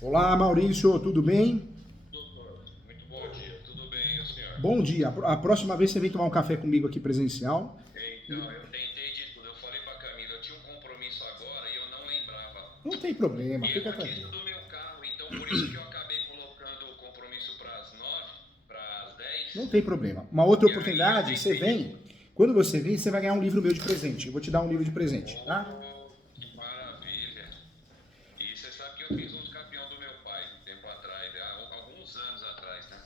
Olá, Maurício, tudo bem? Doutor, muito bom dia. Tudo bem, e o senhor? Bom dia. A próxima vez você vem tomar um café comigo aqui presencial. E Então, eu tentei de tudo. Eu falei pra Camila, eu tinha um compromisso agora e eu não lembrava. não tem problema, E fica a questão tranquilo. do meu carro, então por isso que eu acabei colocando o compromisso para as 9, para as Não 10. tem problema. Uma outra E aí eu oportunidade, você tentei de vem. tudo. Quando você vem, você vai ganhar um livro meu de presente. Eu vou te dar um livro de presente, tá? Oh, que maravilha. E você sabe que eu fiz uns campeão do meu pai, tempo atrás, alguns anos atrás, né?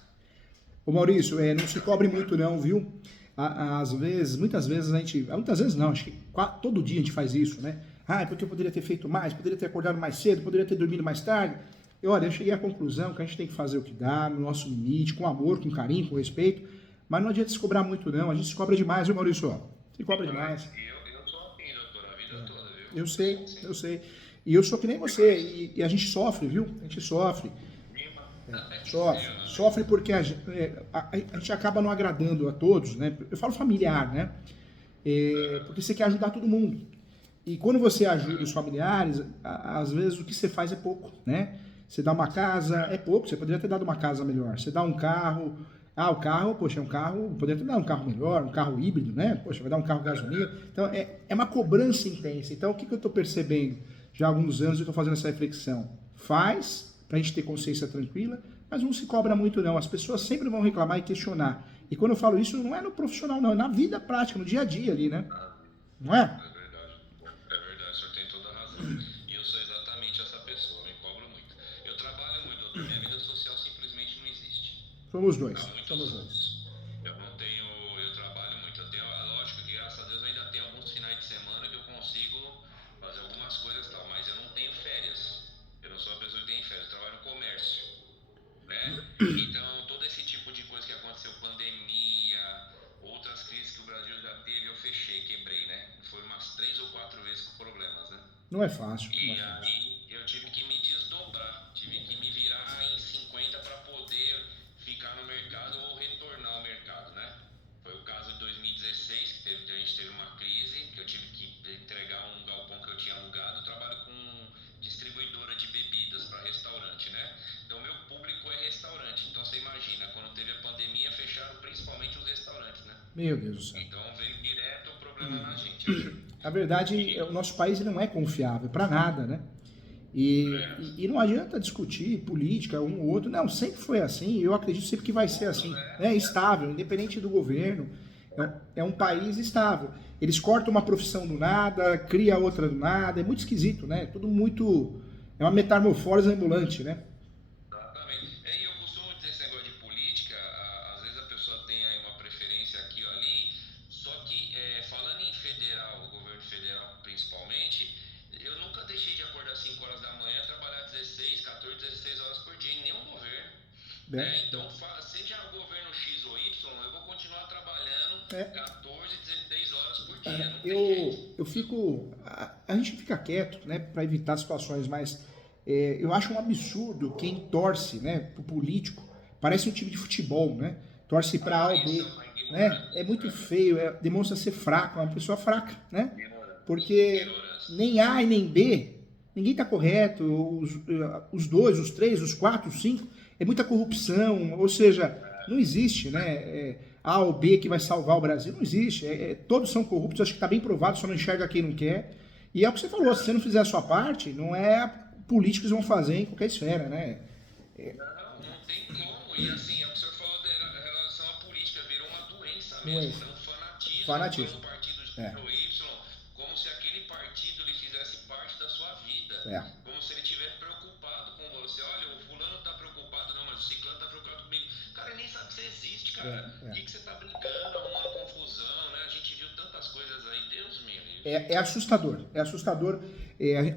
Ô Maurício, não se cobre muito não, viu? Às vezes, muitas vezes a gente, muitas vezes não, acho que todo dia a gente faz isso, né? Ah, é porque eu poderia ter feito mais, poderia ter acordado mais cedo, poderia ter dormido mais tarde. E olha, eu cheguei à conclusão que a gente tem que fazer o que dá, no nosso limite, com amor, com carinho, com respeito, mas não adianta se cobrar muito não, a gente se cobra demais, viu Maurício? Se cobra Demais. demais. E eu sou assim, doutor, a vida toda, viu? Eu Eu sou sei, assim. eu sei. E eu sou que nem você, Demais. e a gente sofre, viu? A gente sofre. Mima. Sofre. Eu não, Sofre porque a gente acaba não agradando a todos, né? Eu falo familiar, né? Porque você quer ajudar todo mundo. E quando você ajuda os familiares, às vezes o que você faz é pouco, né? Você dá uma casa, é pouco, você poderia ter dado uma casa melhor. Você dá um carro, o carro, poxa, é um carro, poderia ter dado um carro melhor, um carro híbrido, né? Poxa, vai dar um carro gasolina. Então, é uma cobrança intensa. Então, o que eu estou percebendo já há alguns anos, eu estou fazendo essa reflexão. Faz, para a gente ter consciência tranquila, mas não se cobra muito não. As pessoas sempre vão reclamar e questionar. E quando eu falo isso, não é no profissional não, é na vida prática, no dia a dia ali, né? ah, Não é? é verdade. É verdade, o senhor tem toda a razão. E eu sou exatamente essa pessoa, me cobro muito. Eu trabalho muito, doutor. Minha vida social simplesmente não existe. Somos Há dois, somos muitos dois. anos. Eu não tenho, eu trabalho muito. Eu tenho, lógico que graças a Deus eu ainda tenho alguns finais de semana que eu consigo fazer algumas coisas e tal, mas eu não tenho férias. Eu não sou uma pessoa que tem férias, eu trabalho no comércio, né? Então, todo esse tipo de coisa que aconteceu, pandemia, outras crises que o Brasil já teve, eu fechei, quebrei, né? Foi umas 3 ou 4 vezes com problemas, né? Não é fácil, não é E fácil. aí eu tive que me desdobrar, tive que me virar em 50 para poder ficar no mercado ou retornar ao mercado, né? Foi o caso de 2016, a gente teve uma crise, que eu tive que entregar um galpão que eu tinha alugado. Eu trabalho com distribuidora de bebidas para restaurante, né? Então meu público é restaurante. Então você imagina, quando teve a pandemia, fecharam principalmente os restaurantes, né? Meu Deus do céu. Então veio direto o problema na gente aí. A verdade, o E, nosso país não é confiável para nada, né? E não adianta discutir política um ou outro. Não, sempre foi assim. Eu acredito sempre que vai ser assim. É estável, independente do governo. É um país estável. Eles cortam uma profissão do nada, cria outra do nada. É muito esquisito, né? Tudo muito. É uma metamorfose ambulante, né? exatamente. E eu costumo dizer esse negócio de política, às vezes a pessoa tem aí uma preferência aqui ou ali, só que falando em federal, governo federal principalmente, eu nunca deixei de acordar 5 horas da manhã, trabalhar 16, 14, 16 horas por dia em nenhum governo, É, né? Então, seja o governo X ou Y, eu vou continuar trabalhando é, 14, 16 horas por dia, não tem jeito. eu fico. A gente fica quieto, né, para evitar situações, mas eu acho um absurdo quem torce, né, pro político. Parece um time de futebol, né? Torce A para A ou B, apreensão, a né? É ignorância, muito feio, demonstra ser fraco, é uma pessoa fraca, né? ignorância, Porque ignorância. nem A e nem B, ninguém tá correto. Os dois, os três, os quatro, os cinco, é muita corrupção, ou seja, não existe, né? A ou B que vai salvar o Brasil, não existe. Todos são corruptos, acho que está bem provado, só não enxerga quem não quer. E é o que você falou, se você não fizer a sua parte, não é políticos vão fazer em qualquer esfera, né? Não, não tem como. E assim, é o que o senhor falou de relação à política, virou uma doença Não é mesmo, isso. né? Um fanatismo por Fanatismo. um partido X É, ou Y, como se aquele partido lhe fizesse parte da sua vida. é, Como se ele estivesse preocupado com você. Olha, o fulano tá preocupado, não, mas o ciclano tá preocupado comigo. Cara, ele nem sabe que você existe, é, cara. é. E que você tá brigando, arrumando confusão, né? A gente viu tantas coisas aí, Deus me livre. É assustador, é assustador.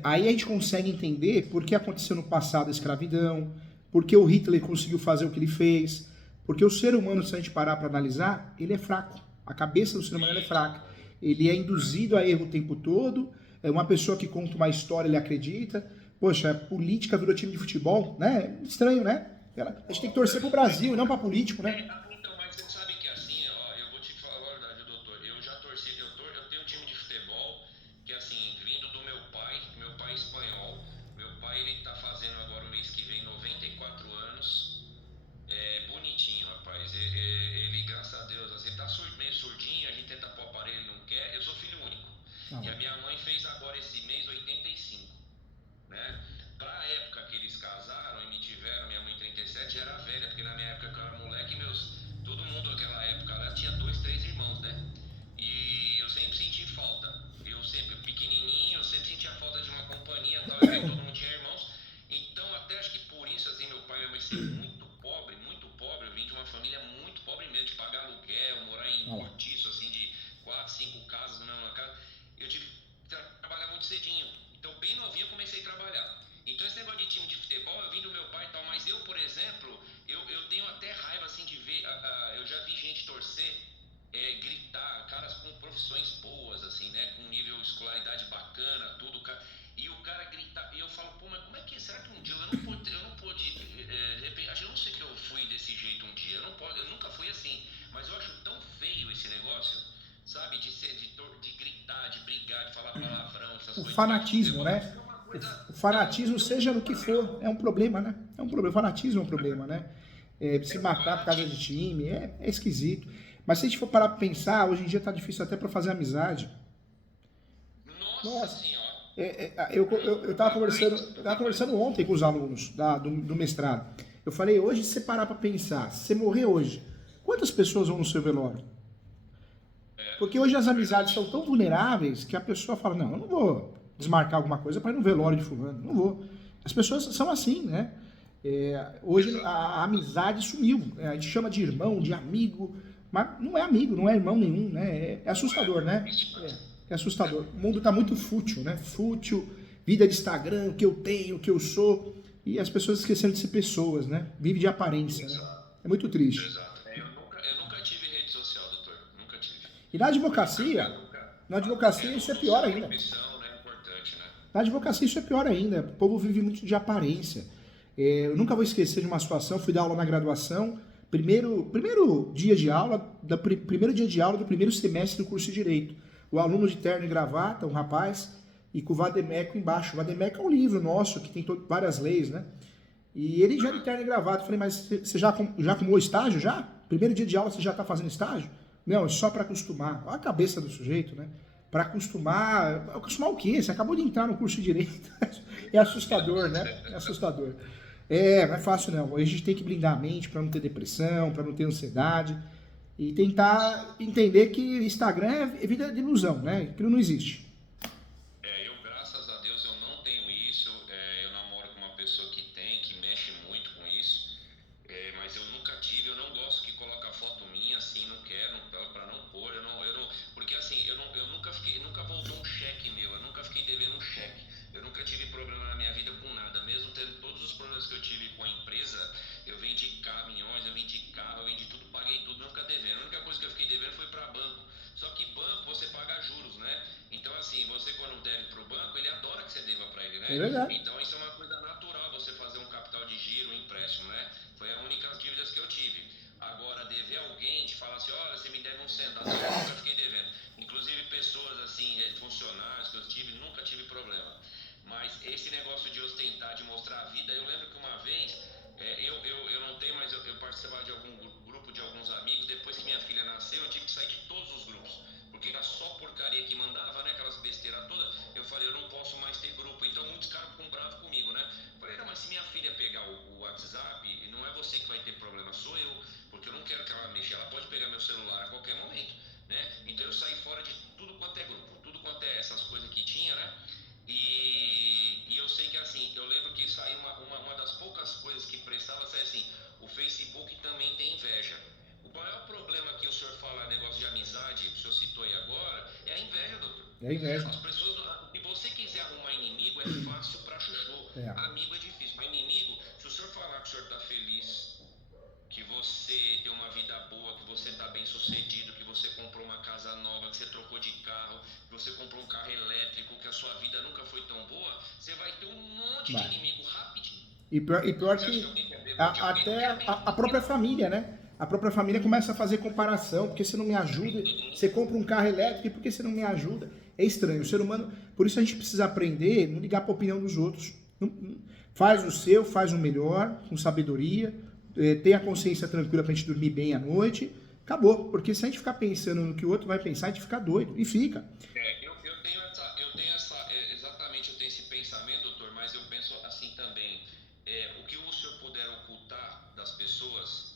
Aí a gente consegue entender por que aconteceu no passado a escravidão, por que o Hitler conseguiu fazer o que ele fez, porque o ser humano, se a gente parar para analisar, ele é fraco. A cabeça do ser humano é fraca. Ele é induzido a erro o tempo todo. É uma pessoa que conta uma história, ele acredita. Poxa, a política virou time de futebol, né? Estranho, né? A gente tem que torcer pro Brasil, não para político, né? Então, mas você sabe que assim, ó, eu vou te falar a verdade, doutor. Eu já torci, eu tenho um time de futebol que assim, vindo do meu pai é espanhol. Meu pai ele tá fazendo agora o mês que vem profissões boas, assim, né? Com nível de escolaridade bacana, tudo, e o cara grita, e eu falo, pô, mas como é que, será que um dia eu não pude, de repente, eu não sei que eu fui desse jeito um dia, eu nunca fui assim, mas eu acho tão feio esse negócio, sabe, de gritar, de brigar, de falar palavrão, essas O coisas, eu acho que esse fanatismo, negócio né? é uma coisa O fanatismo, tão seja no que for, é um problema, né? É um problema. O fanatismo é um problema, né? Se matar por causa de fanatismo. time, é esquisito. Mas se a gente for parar pra pensar, hoje em dia tá difícil até pra fazer amizade. Nossa Nossa, senhora. eu tava conversando ontem com os alunos do mestrado. Eu falei, hoje, se você parar pra pensar, se você morrer hoje, quantas pessoas vão no seu velório? Porque hoje as amizades são tão vulneráveis que a pessoa fala, não, eu não vou desmarcar alguma coisa para ir no velório de fulano, não vou. As pessoas são assim, né? Hoje a amizade sumiu. A gente chama de irmão, de amigo, mas não é amigo, não é irmão nenhum, né? É assustador, né? É assustador. O mundo está muito fútil, né? Fútil, vida de Instagram, o que eu tenho, o que eu sou. E as pessoas esquecendo de ser pessoas, né? Vive de aparência, né? É muito triste. Exato. Eu nunca tive rede social, doutor. Nunca tive. E na Eu nunca, eu advocacia, nunca. na advocacia Não, isso é não pior sou ainda. profissão, né? Importante, né? Na advocacia isso é pior ainda. O povo vive muito de aparência. Eu nunca vou esquecer de uma situação, fui dar aula na graduação, primeiro dia de aula, primeiro dia de aula do primeiro semestre do curso de Direito. O aluno de terno e gravata, um rapaz, e com o Vademécum embaixo. O Vademécum é um livro nosso, que tem várias leis, né? E ele já de terno e gravata. Eu falei, mas você já arrumou estágio já? Primeiro dia de aula você já está fazendo estágio? Não, é só para acostumar. Olha a cabeça do sujeito, né? Para acostumar. Acostumar o quê? Você acabou de entrar no curso de Direito. É assustador, né? É assustador. Não é fácil não. A gente tem que blindar a mente para não ter depressão, para não ter ansiedade. E tentar entender que Instagram é vida de ilusão, né? Aquilo não existe. Eu, graças a Deus, eu não tenho isso. Eu namoro com uma pessoa que tem, que mexe muito com isso. Mas eu nunca tive, eu não gosto que coloca foto minha assim, não quero, para não pôr, porque assim, eu nunca fiquei, nunca voltou um cheque meu, eu nunca fiquei devendo um cheque. Eu nunca tive problema na minha vida com nada, mesmo tendo todos os problemas que eu tive com a empresa, eu vendi caminhões, eu vendi carro, eu vendi tudo, paguei tudo, não ficar devendo. A única coisa que eu fiquei devendo foi para banco. Só que banco você paga juros, né? Então assim, você quando deve pro banco, ele adora que você deva para ele, É né? verdade. Então isso é uma coisa natural, você fazer um capital de giro, um empréstimo, né? Foi a única dívidas que eu tive. Agora, dever alguém, te falar assim, olha, você me deve um centavo, eu nunca fiquei devendo. Inclusive pessoas assim, funcionários que eu tive, nunca tive problema. Mas esse negócio de ostentar, de mostrar a vida, eu lembro que uma vez, eu não tenho, mas eu participava de algum grupo de alguns amigos, depois que minha filha nasceu, eu tive que sair de todos os grupos, porque era só porcaria que mandava, né, aquelas besteiras todas. Eu falei, eu não posso mais ter grupo, então muitos caras ficam bravos comigo, né? Eu falei, não, mas se minha filha pegar o WhatsApp, não é você que vai ter problema, sou eu, porque eu não quero que ela mexa, ela pode pegar meu celular a qualquer momento, né? Então eu saí fora de tudo quanto é grupo, tudo quanto é essas coisas que tinha, né? E eu sei que assim, eu lembro que saiu uma das poucas coisas que prestava, saiu assim, o Facebook também tem inveja. O maior problema que o senhor fala, negócio de amizade, que o senhor citou aí agora, é a inveja, doutor. É inveja. As pessoas, se você quiser arrumar inimigo, é fácil pra chuchu. É. Amigo é difícil, mas inimigo, se o senhor falar que o senhor tá feliz, que você tem uma vida boa, que você está bem sucedido, que você comprou uma casa nova, que você trocou de carro, que você comprou um carro elétrico, que a sua vida nunca foi tão boa, você vai ter um monte de inimigo rapidinho. E pior Você acha que que alguém quer ver? até a própria família, né? A própria família começa a fazer comparação, porque você não me ajuda, você compra um carro elétrico, e por que você não me ajuda? É estranho, o ser humano, por isso a gente precisa aprender, não ligar para a opinião dos outros. Faz o seu, faz o melhor, com sabedoria, tenha a consciência tranquila para a gente dormir bem à noite, acabou. Porque se a gente ficar pensando no que o outro vai pensar, a gente fica doido, e fica. Exatamente, eu tenho esse pensamento, doutor, mas eu penso assim também, o que o senhor puder ocultar das pessoas,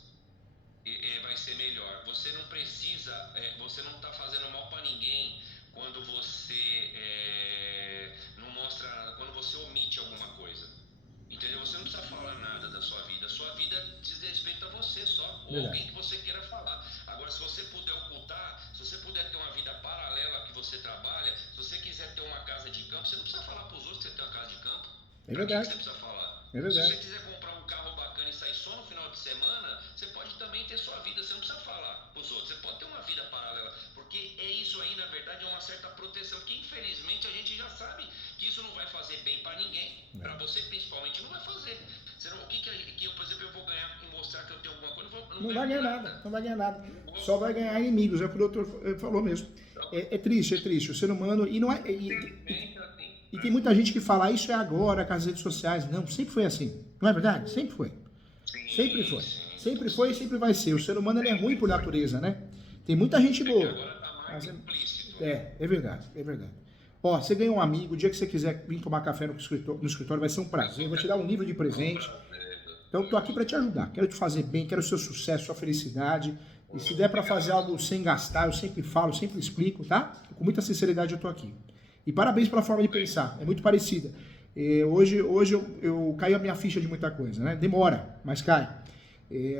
vai ser melhor. Você não precisa, você não está fazendo mal para ninguém quando você não mostra nada, quando você omite alguma coisa. Entendeu? Você não precisa falar nada da sua vida. A sua vida diz respeito a você só, ou alguém que você queira falar. Agora, se você puder ocultar, se você puder ter uma vida paralela que você trabalha, se você quiser ter uma casa de campo, você não precisa falar para os outros que você tem uma casa de campo. É Pra que verdade. você precisa falar? É Se verdade. você quiser comprar um carro bacana e sair só no final de semana, você pode também ter sua vida. Você não precisa falar pros outros. Você pode ter uma vida paralela. Porque porque isso aí, na verdade, é uma certa proteção, que infelizmente a gente já sabe que isso não vai fazer bem para ninguém, para você principalmente não vai fazer. O que eu, por exemplo, eu vou ganhar em mostrar que eu tenho alguma coisa? Não vai ganhar nada, não vai ganhar nada. Só vai ganhar inimigos, é o que o doutor falou mesmo. É triste, é triste. O ser humano. E, não é, e tem muita gente que fala, isso é agora, com as redes sociais. Não, sempre foi assim. Não é verdade? Sempre foi. Sempre foi. Sempre foi e sempre vai ser. O ser humano ele é ruim por natureza, né? Tem muita gente boa. Agora tá mais implícito. É verdade, é verdade. Ó, você ganhou um amigo, o dia que você quiser vir tomar café no escritório vai ser um prazer. Eu vou te dar um livro de presente. Então, estou aqui para te ajudar. Quero te fazer bem, quero o seu sucesso, sua felicidade. E se der para fazer algo sem gastar, eu sempre falo, sempre explico, tá? Com muita sinceridade eu estou aqui. E parabéns pela forma de pensar, é muito parecida. Hoje eu caí a minha ficha de muita coisa, né? Demora, mas cai.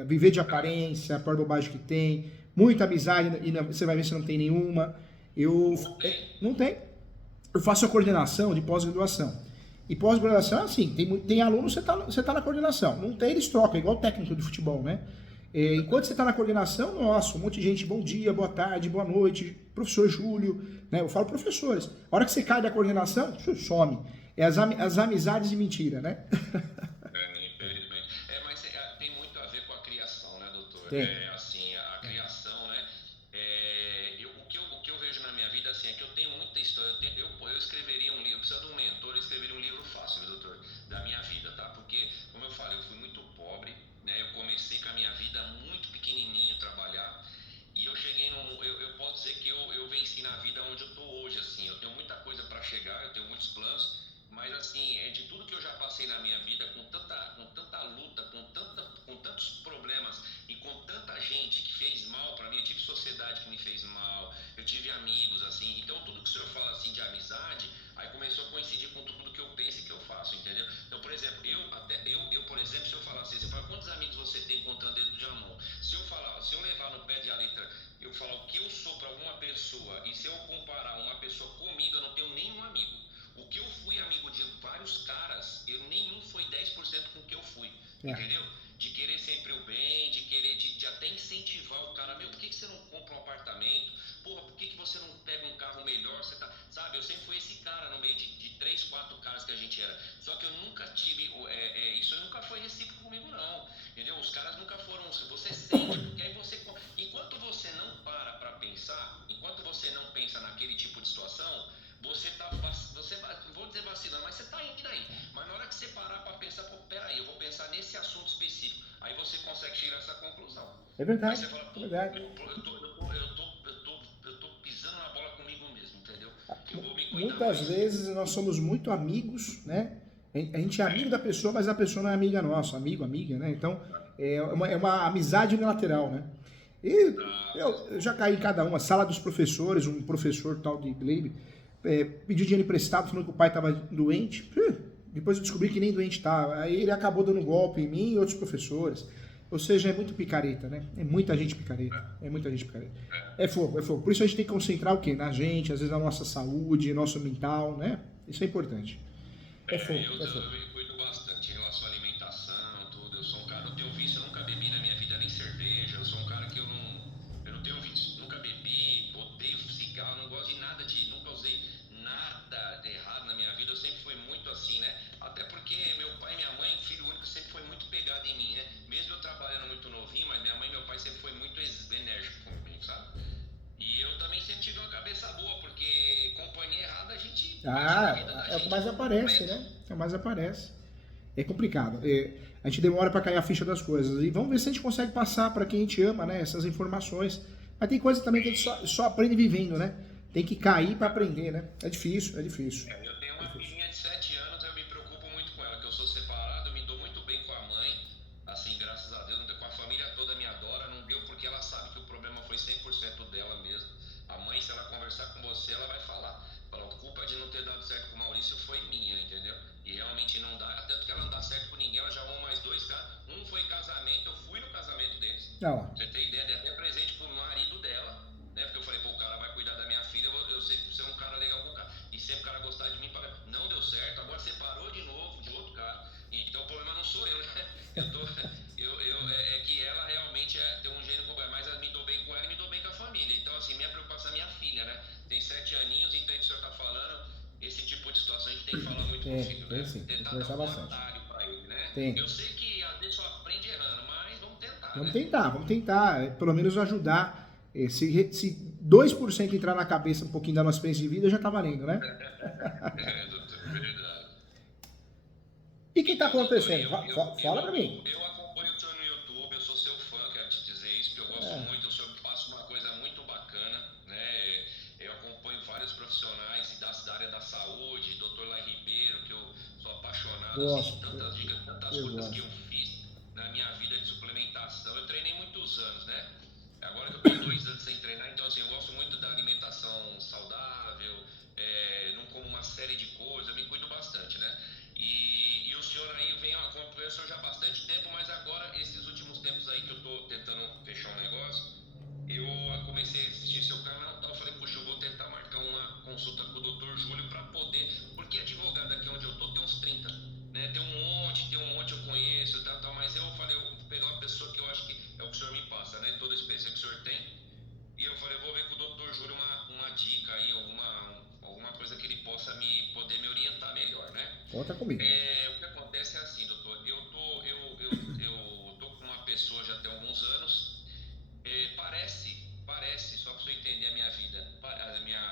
Viver de aparência, a pior bobagem que tem, muita amizade e você vai ver se não tem nenhuma. Não tem. Eu faço a coordenação de pós-graduação. E pós-graduação é assim, tem aluno, você tá na coordenação. Não tem, eles trocam, igual o técnico de futebol, né? Enquanto você está na coordenação, nossa, um monte de gente, bom dia, boa tarde, boa noite, professor Júlio, né? Eu falo professores. A hora que você cai da coordenação, some. É as amizades de mentira, né? Infelizmente. Mas tem muito a ver com a criação, né, doutor? Tem. Assim, a criação, né? O que eu vejo na minha vida, assim, é que eu tenho muita história. Eu escreveria um livro, eu preciso de um mentor, eu escreveria um livro fácil, viu, doutor? Da minha vida, tá? Porque, como eu falei, eu fui muito pobre, né? Eu comecei com a minha vida muito pequenininho trabalhar e eu cheguei eu posso dizer que eu venci na vida onde eu tô hoje, assim. Eu tenho muita coisa para chegar, eu tenho muitos planos, mas assim, de tudo que eu já passei na minha vida, com tanta luta, com tantos problemas e com tanta gente que fez mal para mim, eu tive sociedade que me fez mal, eu tive amigos, assim. Então tudo que o senhor fala assim de amizade, aí começou a coincidir com tudo que eu penso e que eu faço, entendeu? Então, por exemplo, por exemplo, se eu falar assim, você fala, quantos amigos você tem contando dedo de mão? Se eu levar no pé de a letra, eu falar o que eu sou para alguma pessoa, e se eu comparar uma pessoa comigo, eu não tenho nenhum amigo. O que eu fui amigo de vários caras, nenhum foi 10% com o que eu fui, entendeu? De querer sempre o bem, de querer, de até incentivar o cara, por que você não compra um apartamento? Porra, por que você não pega um carro melhor? Você tá, sabe, eu sempre fui esse cara no meio de 3, 4 caras que a gente era. Só que eu nunca tive, isso nunca foi recíproco comigo não, entendeu? Os caras nunca foram, você sente, porque aí enquanto você não para pensar, enquanto você não pensa naquele tipo de situação, você vai, não vou dizer vacilando, mas você tá indo aí. Mas na hora que você parar para pensar, pô, peraí, eu vou pensar nesse assunto específico, aí você consegue chegar a essa conclusão. É verdade, aí você fala, é verdade. Eu tô pisando na bola comigo mesmo, entendeu? Eu vou me cuidar. Muitas vezes nós somos muito amigos, né? A gente é amigo da pessoa, mas a pessoa não é amiga nossa, amigo, amiga, né? Então, é uma amizade unilateral, né? E eu já caí em cada uma. Sala dos professores, um professor tal de Gleibe, pediu dinheiro emprestado, falando que o pai estava doente. Depois eu descobri que nem doente estava. Aí ele acabou dando golpe em mim e outros professores. Ou seja, é muito picareta, né? É muita gente picareta. É muita gente picareta. É fogo, é fogo. Por isso a gente tem que concentrar o quê? Na gente, às vezes na nossa saúde, nosso mental, né? Isso é importante. É fogo, é fogo. Eu me cuido bastante em relação à alimentação, tudo. Eu sou um cara, não tenho vício, eu nunca bebi na minha vida nem cerveja. Eu sou um cara que eu não tenho vício. Nunca bebi, odeio cigarro, não gosto de nada nunca usei nada de errado na minha vida. Eu sempre fui muito assim, né? Até porque meu pai e minha mãe, filho único, sempre foi muito pegado em mim, né? Mesmo eu trabalhando muito novinho, mas minha mãe e meu pai sempre foi muito enérgico comigo, sabe? E eu também sempre tive uma cabeça boa, porque companhia errada a gente... É o que mais aparece, né? É o que mais aparece. É complicado. A gente demora para cair a ficha das coisas. E vamos ver se a gente consegue passar para quem a gente ama, né? Essas informações. Mas tem coisa também que a gente só aprende vivendo, né? Tem que cair para aprender, né? É difícil, é difícil. Eu tenho uma filhinha de 7 anos, eu me preocupo muito com ela, que eu sou separado, eu me dou muito bem com a mãe, assim, graças a Deus, com a família toda me adora, não deu porque ela sabe que o problema foi 100% dela mesmo. A mãe, se ela conversar com você, ela vai falar. Fala, a culpa de não ter dado certo com o Maurício foi minha, entendeu? E realmente não dá, tanto que ela não dá certo com ninguém, ela já arrumou mais 2 caras, um foi casamento, eu fui no casamento deles. Você tem ideia, dei até presente pro marido dela, né? Porque eu falei, pô, o cara vai cuidar da minha filha, eu sempre ser um cara legal com o cara. E sempre o cara gostar de mim pra Tem né? sim, tem que Tentar dar conversar um bastante. atalho pra ele, né? Tem. Eu sei que às vezes só aprende errando, mas vamos tentar, Vamos né? tentar, vamos tentar, pelo menos ajudar. Se 2% entrar na cabeça um pouquinho da nossa experiência de vida, já tá valendo, né? É, doutor, verdade. E o que tá Então, doutor, acontecendo? Fala pra mim. eu acompanho o senhor no YouTube, eu sou seu fã, quero te dizer isso, porque eu gosto É, muito, o senhor passa uma coisa muito bacana, né? Eu acompanho vários profissionais da área da saúde, doutor Lai Ribeiro, que eu sou apaixonado, assim, de gosto, tantas dicas, tantas eu coisas que eu gosto. fiz na minha vida de suplementação. Eu treinei muitos anos, né? Agora que eu tô 2 anos sem treinar, então assim, eu gosto muito da alimentação saudável, não como uma série de coisas, eu me cuido bastante, né? E o senhor aí vem acompanhando o senhor já há bastante tempo, mas agora, esses últimos tempos aí que eu tô tentando fechar um negócio, eu comecei a assistir seu canal e tal, falei, puxa, eu vou tentar marcar uma consulta com o Dr. Júlio para poder, porque advogado aqui onde eu tô tem uns 30, né? Tem um monte eu conheço e tal, mas eu falei, eu vou pegar uma pessoa que eu acho que é o que o senhor me passa, né? Toda a experiência que o senhor tem. E eu falei, vou ver com o Dr. Júlio uma dica aí, alguma coisa que ele possa poder me orientar melhor, né? Conta comigo. O que acontece é assim, doutor, eu tô com uma pessoa já tem alguns anos, parece, só para você entender a minha vida,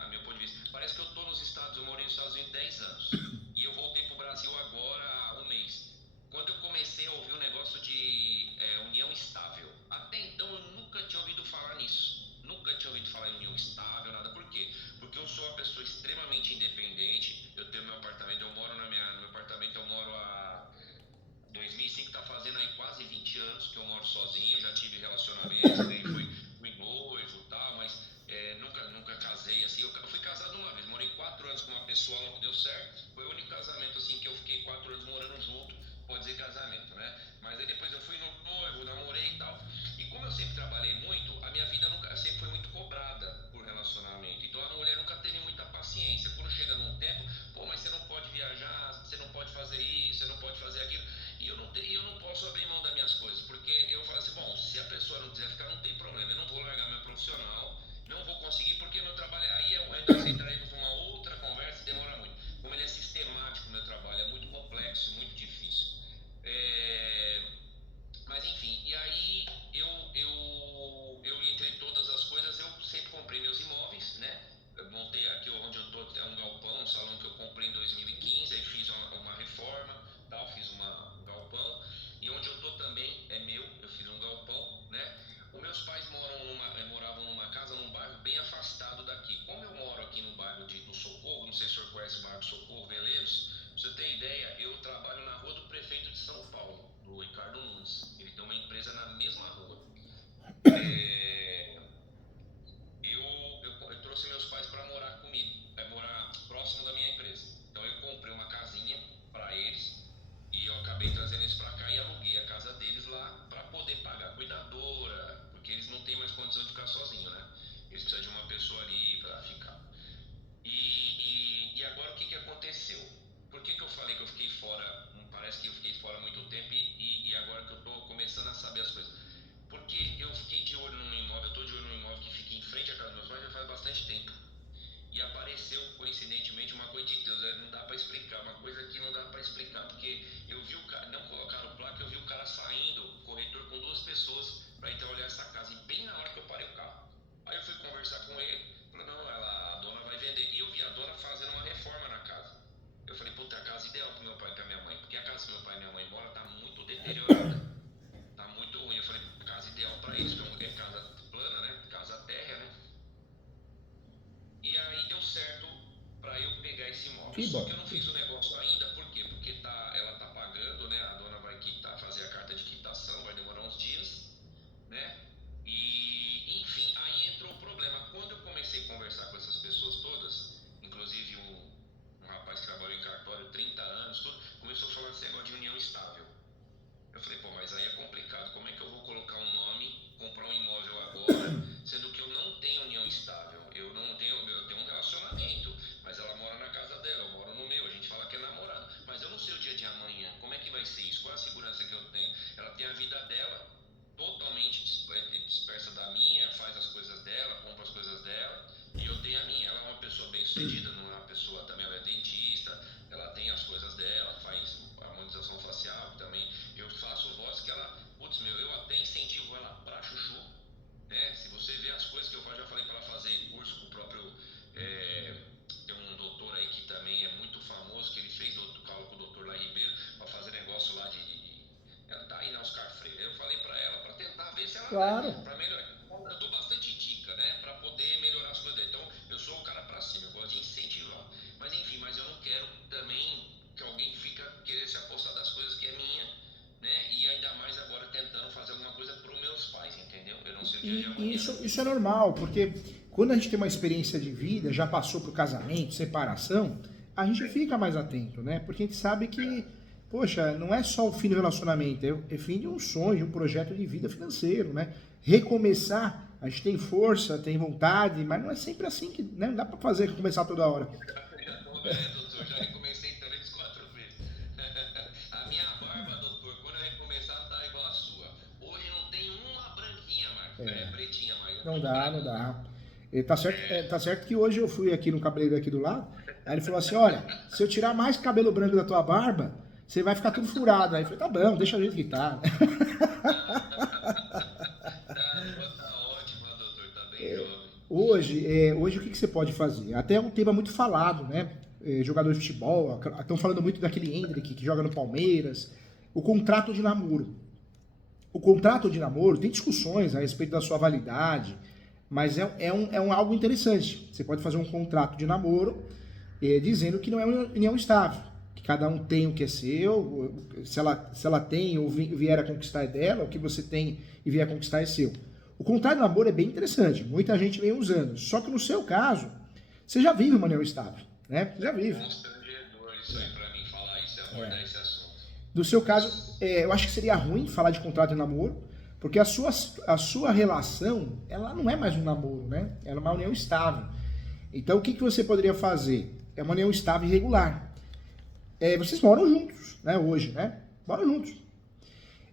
meu ponto de vista, parece que eu morei nos Estados Unidos 10 anos, e eu voltei para o Brasil agora há um mês. Quando eu comecei a ouvir o negócio de união estável, até então eu nunca tinha ouvido falar nisso. Nunca tinha ouvido falar em união estável, nada. Por quê? Porque eu sou uma pessoa extremamente independente. Eu tenho meu apartamento, no meu apartamento eu moro há 2005, tá fazendo aí quase 20 anos que eu moro sozinho. Já tive relacionamentos, fui noivo e tal, mas nunca casei assim. Eu fui casado uma vez, morei 4 anos com uma pessoa, não deu certo. Foi o único casamento assim que eu fiquei 4 anos morando junto, pode dizer casamento, né? Mas aí depois eu fui no noivo, namorei e tal. E como eu sempre trabalhei muito, a minha vida sempre foi muito cobrada por relacionamento. Então a mulher nunca teve muita paciência. Quando chega num tempo, pô, mas você não pode viajar, você não pode fazer isso, você não pode fazer aquilo. E eu não posso abrir mão das minhas coisas, porque eu falo assim, bom, se a pessoa não quiser ficar, não tem problema. Eu não vou largar meu profissional, não vou conseguir, porque meu trabalho, nós entraremos numa outra conversa e demora muito. Como ele é sistemático, o meu trabalho é muito complexo, muito difícil. É, mas enfim, e aí entre todas as coisas, eu sempre comprei meus imóveis, né? Eu montei aqui onde eu tô, é um galpão, um salão que eu comprei em 2015, aí fiz uma reforma, tal, fiz um galpão. E onde eu tô também é meu, eu fiz um galpão, né? Os meus pais moravam numa casa num bairro bem afastado daqui. Como eu moro aqui no bairro do Socorro, não sei se o senhor conhece o bairro do Socorro, Veleiros, pra você ter ideia, eu trabalho na rua do prefeito de São Paulo, do Ricardo Nunes. Ele tem uma empresa na mesma rua. É, eu trouxe meus pais para morar comigo, morar próximo da minha empresa. Então eu comprei uma casinha para eles e eu acabei trazendo eles para cá e aluguei a casa deles lá para poder pagar cuidadora, porque eles não têm mais condição de ficar sozinhos, né? Eles precisam de uma pessoa ali para ficar. E agora o que aconteceu? Por que eu falei que eu fiquei fora? Parece que eu fiquei fora há muito tempo e agora que eu estou começando a saber as coisas. Porque eu fiquei de olho num imóvel, eu estou de olho num imóvel que fica em frente à casa dos meus pais já faz bastante tempo. E apareceu coincidentemente uma coisa de Deus, não dá para explicar, uma coisa que não dá para explicar, porque eu vi o cara, não colocaram placa, eu vi o cara saindo, o corretor com 2 pessoas para então olhar essa casa, e bem na hora que eu parei o carro. Aí eu fui conversar com ele, falou, não, a dona vai vender. E eu vi a dona fazendo uma reforma na casa. Eu falei, puta, é a casa ideal pro meu pai e pra minha mãe, porque a casa que meu pai e minha mãe moram tá muito deteriorada, tá muito ruim. Eu falei, casa ideal para eles, que é casa plana, né? Casa térrea, né? E aí deu certo para eu pegar esse imóvel. Que Só que bom. eu não fiz o negócio ainda, por quê? Porque ela tá pagando, né? A dona vai quitar, fazer a carta de quitação, vai demorar uns dias, né? E enfim, aí entrou o problema. Quando eu comecei a conversar com essas pessoas todas, inclusive um rapaz que trabalhou em cartório 30 anos, tudo, começou a falar esse negócio de união estável. Eu falei, pô, mas aí é complicado. Como é que eu vou colocar um nome, comprar um imóvel agora, sendo que eu não tenho união estável? Eu tenho um relacionamento, mas ela mora na casa dela, eu moro no meu. A gente fala Claro. Pra melhorar. Eu dou bastante dica, né? Pra poder melhorar as coisas. Então, eu sou o cara pra cima, eu gosto de incentivar. Mas enfim, mas eu não quero também que alguém fica querer se apossar das coisas que é minha, né? E ainda mais agora tentando fazer alguma coisa pros meus pais, entendeu? Eu não sei o dia de amanhã. Isso é normal, porque quando a gente tem uma experiência de vida, já passou pro casamento, separação, a gente fica mais atento, né? Porque a gente sabe que, poxa, não é só o fim do relacionamento, é fim de um sonho, de um projeto de vida financeiro, né? Recomeçar, a gente tem força, tem vontade, mas não é sempre assim que, né? Não dá pra fazer recomeçar toda hora. Doutor, já recomecei 3, 4 vezes. A minha barba, doutor, quando eu recomeçar, tá igual a sua. Hoje não tem uma branquinha mais, pretinha mais. Não dá. Tá certo que hoje eu fui aqui no cabeleireiro aqui do lado, aí ele falou assim, olha, se eu tirar mais cabelo branco da tua barba, você vai ficar tudo furado. Aí eu falei, tá bom, deixa a gente que tá. Tá ótimo, doutor, tá bem jovem. Hoje o que você pode fazer? Até é um tema muito falado, né? Jogador de futebol, estão falando muito daquele Endrick que joga no Palmeiras. O contrato de namoro. O contrato de namoro tem discussões a respeito da sua validade, mas é algo interessante. Você pode fazer um contrato de namoro dizendo que não é uma união estável, que cada um tem o que é seu, se ela tem ou vier a conquistar é dela, o que você tem e vier a conquistar é seu. O contrato de namoro é bem interessante, muita gente vem usando, só que no seu caso, você já vive uma união estável, né? Você já vive. Constrangedor isso aí pra mim falar isso, abordar esse assunto. No seu caso, eu acho que seria ruim falar de contrato de namoro, porque a sua relação, ela não é mais um namoro, né? Ela é uma união estável. Então, o que você poderia fazer? É uma união estável e regular. Vocês moram juntos, né? Hoje, né? Moram juntos.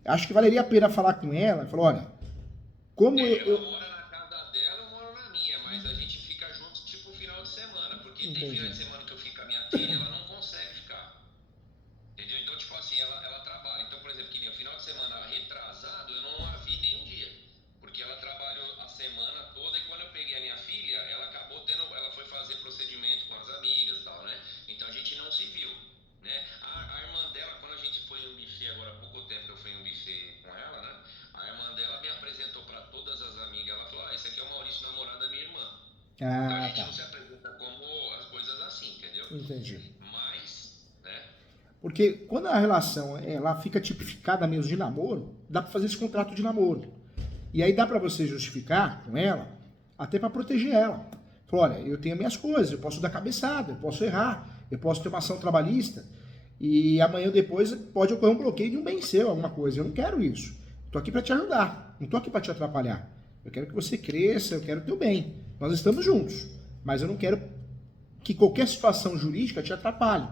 Acho que valeria a pena falar com ela. Falar, olha, como Ela mora na casa dela, eu moro na minha, mas a gente fica juntos tipo final de semana, porque tem final de semana que eu fico com a minha filha, ela não consegue ficar. Entendeu? Então, tipo assim, ela trabalha. Então, por exemplo, que nem o final de semana retrasado, eu não a vi nenhum dia. Porque ela trabalhou a semana toda e quando eu peguei a minha filha, ela foi fazer procedimento com as amigas e tal, né? Então a gente não se viu, né? A irmã dela, quando a gente foi em um buffet, agora há pouco tempo que eu fui em um buffet com ela, né? A irmã dela me apresentou pra todas as amigas, ela falou, esse aqui é o Maurício, namorado da minha irmã. Então a gente não se apresenta como as coisas assim, entendeu? Entendi. Mas, né? Porque quando a relação ela fica tipificada mesmo de namoro, dá para fazer esse contrato de namoro. E aí dá para você justificar com ela, até para proteger ela. Fala, olha, eu tenho minhas coisas, eu posso dar cabeçada, eu posso errar, eu posso ter uma ação trabalhista e amanhã ou depois pode ocorrer um bloqueio de um bem seu, alguma coisa. Eu não quero isso. Estou aqui para te ajudar, não estou aqui para te atrapalhar. Eu quero que você cresça, eu quero o teu bem. Nós estamos juntos, mas eu não quero que qualquer situação jurídica te atrapalhe.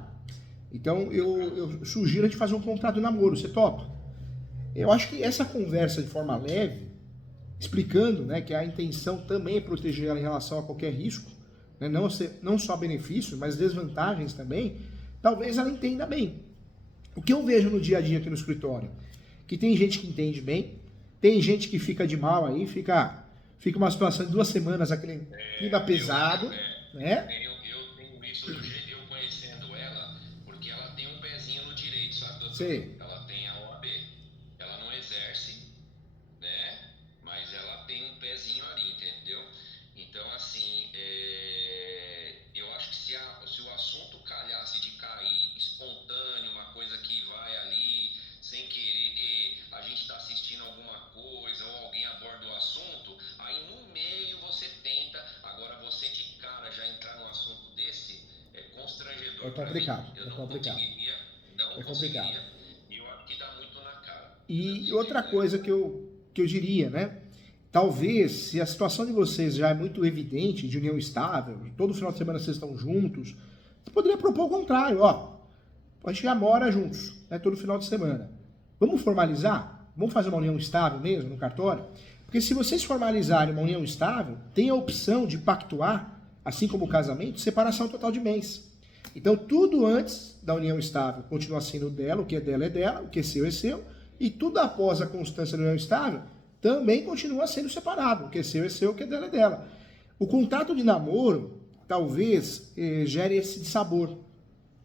Então eu sugiro a gente fazer um contrato de namoro, você topa? Eu acho que essa conversa de forma leve, explicando, né, que a intenção também é proteger ela em relação a qualquer risco, né, não só benefícios, mas desvantagens também, talvez ela entenda bem. O que eu vejo no dia a dia aqui no escritório? Que tem gente que entende bem, tem gente que fica de mal aí, fica uma situação de 2 semanas, aquele clima pesado, né? Eu tenho visto do jeito eu conhecendo ela, porque ela tem um pezinho no direito, sabe, doutor? Sei. Ela tem a OAB. Ela não exerce, né? Mas ela tem um pezinho ali, entendeu? Então, assim, eu acho que se o assunto calhasse de cair espontâneo, uma coisa que vai ali sem querer, a gente tá assistindo alguma coisa ou alguém aborda o assunto, aí no meio você tenta, agora você de cara já entrar num assunto desse é constrangedor. É complicado, pra mim. Eu é não complicado. conseguiria, É complicado. e eu acho que dá muito na cara. E outra coisa que eu diria, né? Talvez, se a situação de vocês já é muito evidente, de união estável, todo final de semana vocês estão juntos, você poderia propor o contrário, ó. A gente já mora juntos, né, todo final de semana. Vamos formalizar? Vamos fazer uma união estável mesmo no cartório? Porque se vocês formalizarem uma união estável, tem a opção de pactuar, assim como o casamento, separação total de bens. Então, tudo antes da união estável continua sendo dela, o que é dela, o que é seu, e tudo após a constância da união estável também continua sendo separado, o que é seu, o que é dela. O contrato de namoro, talvez, gere esse dissabor,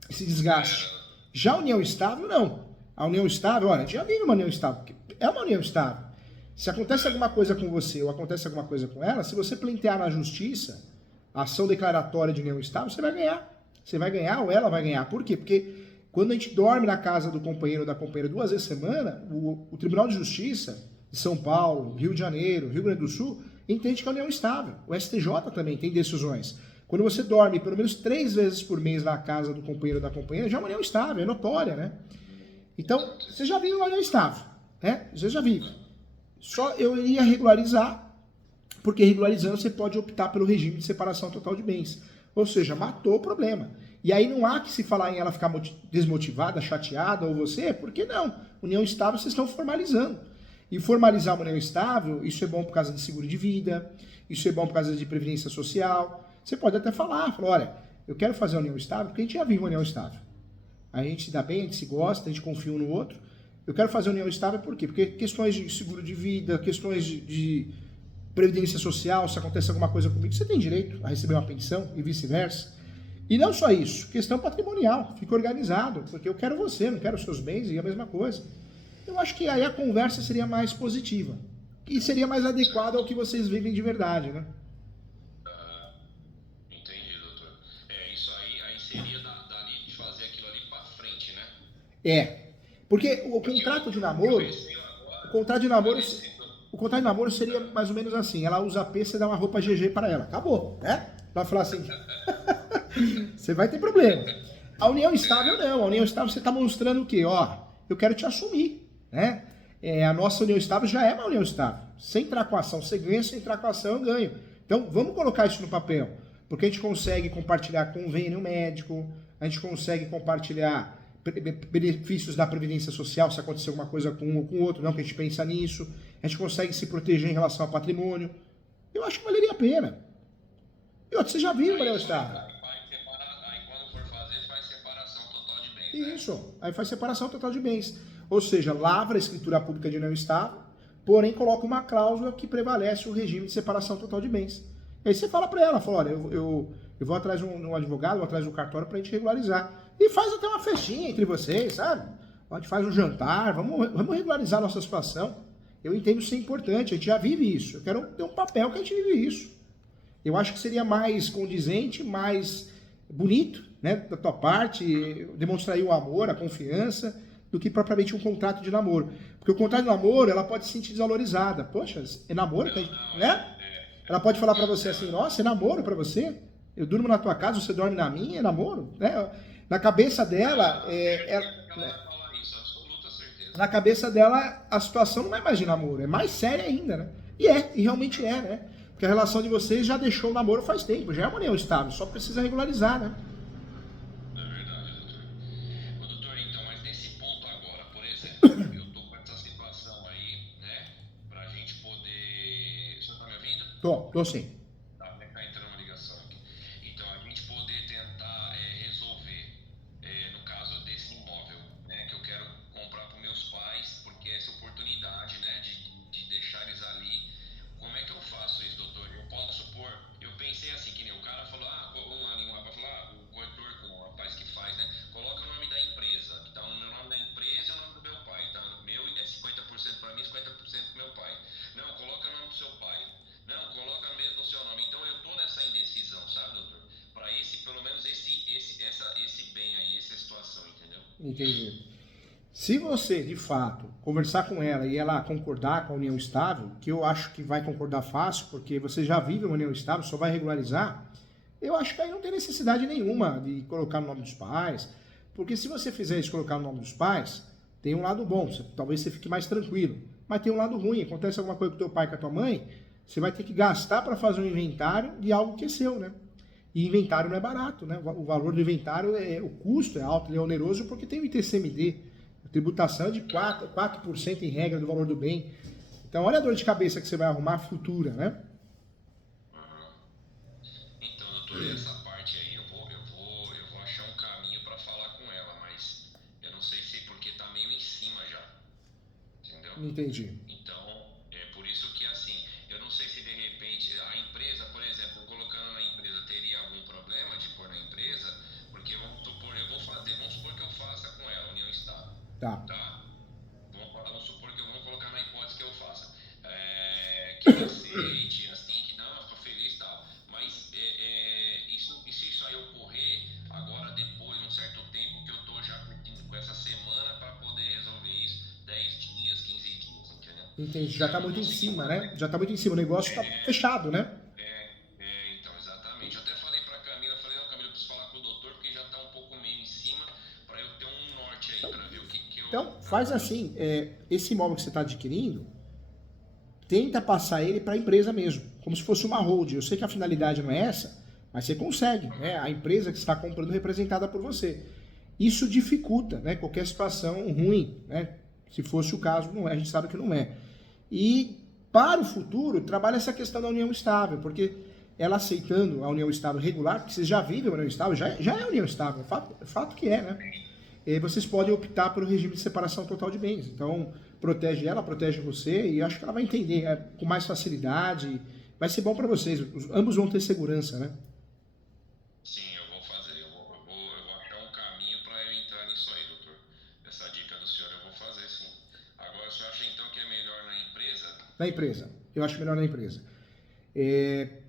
esse desgaste. Já a união estável, não. A união estável, olha, a gente já vive uma união estável, é uma união estável. Se acontece alguma coisa com você ou acontece alguma coisa com ela, se você pleitear na justiça a ação declaratória de união estável, você vai ganhar. Você vai ganhar ou ela vai ganhar. Por quê? Porque quando a gente dorme na casa do companheiro ou da companheira 2 vezes por semana, o Tribunal de Justiça de São Paulo, Rio de Janeiro, Rio Grande do Sul, entende que é união estável. O STJ também tem decisões. Quando você dorme pelo menos 3 vezes por mês na casa do companheiro ou da companheira, já é uma união estável, é notória, né? Então, você já vive uma união estável, né? Você já vive. Só eu iria regularizar, porque regularizando você pode optar pelo regime de separação total de bens. Ou seja, matou o problema. E aí não há que se falar em ela ficar desmotivada, chateada, ou você, porque não. União estável vocês estão formalizando. E formalizar uma união estável, isso é bom por causa de seguro de vida, isso é bom por causa de previdência social. Você pode até falar, olha, eu quero fazer uma união estável, porque a gente já vive uma união estável. A gente se dá bem, a gente se gosta, a gente confia um no outro. Eu quero fazer união estável por quê? Porque questões de seguro de vida, questões de previdência social, se acontece alguma coisa comigo, você tem direito a receber uma pensão e vice-versa. E não só isso, questão patrimonial, fica organizado, porque eu quero você, não quero os seus bens e a mesma coisa. Eu acho que aí a conversa seria mais positiva e seria mais adequada ao que vocês vivem de verdade, né? Entendi, doutor. Isso aí seria dali de fazer aquilo ali pra frente, né? É, porque o contrato de namoro, o contrato de namoro, o contrato de namoro seria mais ou menos assim, ela usa P, você dá uma roupa GG para ela, acabou, né? Vai falar assim, você vai ter problema. A união estável não, a união estável você está mostrando o quê? Ó, eu quero te assumir, né? A nossa união estável já é uma união estável. Sem entrar com a ação você ganha, sem entrar com a ação eu ganho. Então vamos colocar isso no papel, porque a gente consegue compartilhar convênio médico, a gente consegue compartilhar benefícios da previdência social se acontecer alguma coisa com um ou com o outro, não que a gente pensa nisso, a gente consegue se proteger em relação ao patrimônio. Eu acho que valeria a pena. E outro, você já viu o união estável? Aí quando for fazer, faz separação total de bens, né? Isso, aí faz separação total de bens. Ou seja, lavra a escritura pública de união estável, porém coloca uma cláusula que prevalece o regime de separação total de bens. E aí você fala para ela, olha, eu vou atrás de um advogado, vou atrás do cartório para a gente regularizar. E faz até uma festinha entre vocês, sabe? A gente faz um jantar, vamos regularizar a nossa situação. Eu entendo ser importante, a gente já vive isso. Eu quero ter um papel que a gente vive isso. Eu acho que seria mais condizente, mais bonito, né, da tua parte, demonstrar o amor, a confiança, do que propriamente um contrato de namoro. Porque o contrato de namoro, ela pode se sentir desvalorizada. Poxa, é namoro, né? Ela pode falar pra você assim, nossa, é namoro pra você? Eu durmo na tua casa, você dorme na minha, é namoro? Né? Na cabeça dela, na cabeça dela, a situação não é mais de namoro, é mais séria ainda, né? E realmente é, né? Porque a relação de vocês já deixou o namoro faz tempo, já é uma união estável, só precisa regularizar, né? É verdade, doutor. Ô, doutor, então, mas nesse ponto agora, por exemplo, eu tô com essa situação aí, né, pra gente poder... O senhor tá me ouvindo? Tô sim. Tá entrando uma ligação aqui. Então, a gente poder tentar resolver, no caso desse imóvel, né, que eu quero comprar para meus pais, porque essa oportunidade, né, de deixar eles ali. Como é que eu faço isso, doutor? Eu posso supor, eu pensei assim, que nem o cara falou, o corretor, o rapaz que faz, né, coloca o nome da empresa, que tá no meu nome da empresa e o nome do meu pai, tá? Meu é 50% para mim, 50% pro meu pai. Não, coloca o nome do seu pai. Não, coloca mesmo no seu nome. Então eu tô nessa indecisão, sabe, doutor? Para pelo menos esse bem aí, essa situação, entendeu? Entendi. Se você, de fato, conversar com ela e ela concordar com a união estável, que eu acho que vai concordar fácil, porque você já vive uma união estável, só vai regularizar, eu acho que aí não tem necessidade nenhuma de colocar no nome dos pais, porque se você fizer isso, colocar no nome dos pais, tem um lado bom, talvez você fique mais tranquilo, mas tem um lado ruim, acontece alguma coisa com teu pai, com a tua mãe, você vai ter que gastar para fazer um inventário de algo que é seu, né? E inventário não é barato, né? O valor do inventário, o custo é alto, ele é oneroso porque tem o ITCMD, a tributação é de 4% em regra do valor do bem. Então olha a dor de cabeça que você vai arrumar futura, né? Então, doutor, essa parte aí eu vou achar um caminho para falar com ela, mas eu não sei se porque tá meio em cima já, entendeu? Entendi. Então, é por isso que assim, eu não sei se de repente a empresa, por exemplo, colocando na empresa teria algum problema de pôr na empresa, porque vamos supor, vamos supor que eu faça com ela, união estável, Tá. tá? Vamos supor que eu vou colocar na hipótese que eu faça. tinha aceite, assim, que não, eu tô feliz e tal. Mas se isso aí ocorrer, agora depois de um certo tempo que eu tô já com essa semana para poder resolver isso, 10 dias, 15 dias, entendeu? Entendi. Se Já eu tá não muito em conseguir cima, fazer. né? Já tá muito em cima. O negócio tá fechado, né? Então, exatamente. Eu até falei pra Camila, eu falei, não, Camila, eu preciso falar com o doutor, porque já tá um pouco meio em cima, pra eu ter um norte aí, pra ver o que eu... Então, faz assim, esse imóvel que você está adquirindo, tenta passar ele para a empresa mesmo, como se fosse uma hold. Eu sei que a finalidade não é essa, mas você consegue, né? A empresa que está comprando representada por você. Isso dificulta, né, qualquer situação ruim, né? Se fosse o caso, não é, a gente sabe que não é. E para o futuro, trabalha essa questão da união estável, porque ela aceitando a união estável regular, porque vocês já vivem a união estável, já é união estável, fato que é, né? Vocês podem optar pelo regime de separação total de bens. Então, protege ela, protege você, e acho que ela vai entender com mais facilidade. Vai ser bom para vocês. Ambos vão ter segurança, né? Sim, eu vou fazer. Eu vou achar um caminho para eu entrar nisso aí, doutor. Essa dica do senhor eu vou fazer, sim. Agora, o senhor acha então que é melhor na empresa? Na empresa. Eu acho melhor na empresa.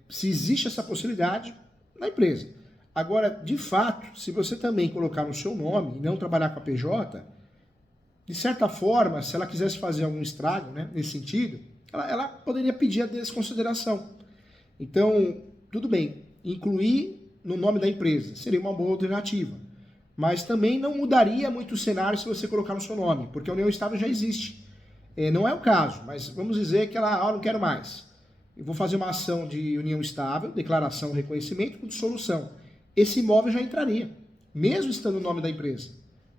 Se existe essa possibilidade, na empresa. Agora, de fato, se você também colocar no seu nome e não trabalhar com a PJ, de certa forma, se ela quisesse fazer algum estrago, né, nesse sentido, ela poderia pedir a desconsideração. Então, tudo bem, incluir no nome da empresa seria uma boa alternativa. Mas também não mudaria muito o cenário se você colocar no seu nome, porque a união estável já existe. Não é o caso, mas vamos dizer que ela, não quero mais. Eu vou fazer uma ação de união estável, declaração, reconhecimento com dissolução. Esse imóvel já entraria, mesmo estando no nome da empresa.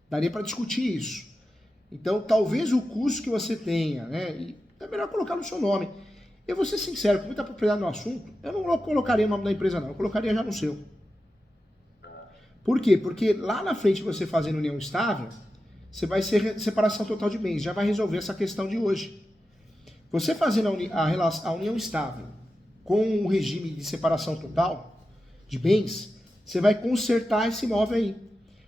Daria para discutir isso. Então, talvez o custo que você tenha, né, é melhor colocar no seu nome. Eu vou ser sincero, com muita propriedade no assunto, eu não colocaria o nome da empresa, não. Eu colocaria já no seu. Por quê? Porque lá na frente, você fazendo união estável, você vai ser separação total de bens, já vai resolver essa questão de hoje. Você fazendo a união estável com o regime de separação total de bens, você vai consertar esse imóvel aí.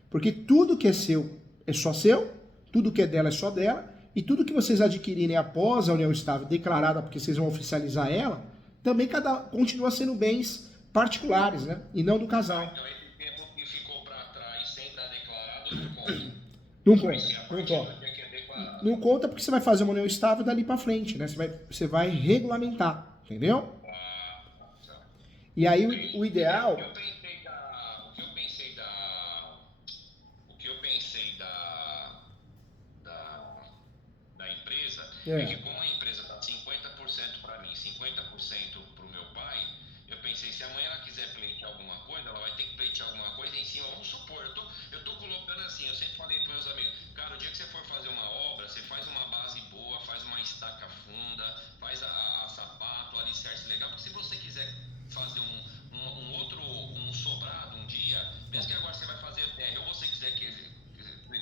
Porque tudo que é seu é só seu, tudo que é dela é só dela, e tudo que vocês adquirirem após a união estável declarada, porque vocês vão oficializar ela, também continua sendo bens particulares, né? E não do casal. Então, esse tempo que ficou para trás sem estar declarado, não conta. Não conta. Não conta porque você vai fazer uma união estável dali para frente, né? Você vai regulamentar, entendeu? E aí o ideal... O que eu pensei da empresa é que como a empresa está 50% para mim, 50% para o meu pai, eu pensei, se amanhã ela quiser pleitear alguma coisa, ela vai ter que pleitear alguma coisa em cima. Vamos supor, eu tô colocando assim, eu sempre falei para meus amigos, cara, o dia que você for fazer uma obra, você faz uma base boa, faz uma estaca funda, faz a sapato, alicerce legal, porque se você quiser fazer um sobrado um dia, mesmo que agora você vai fazer terra, ou você quiser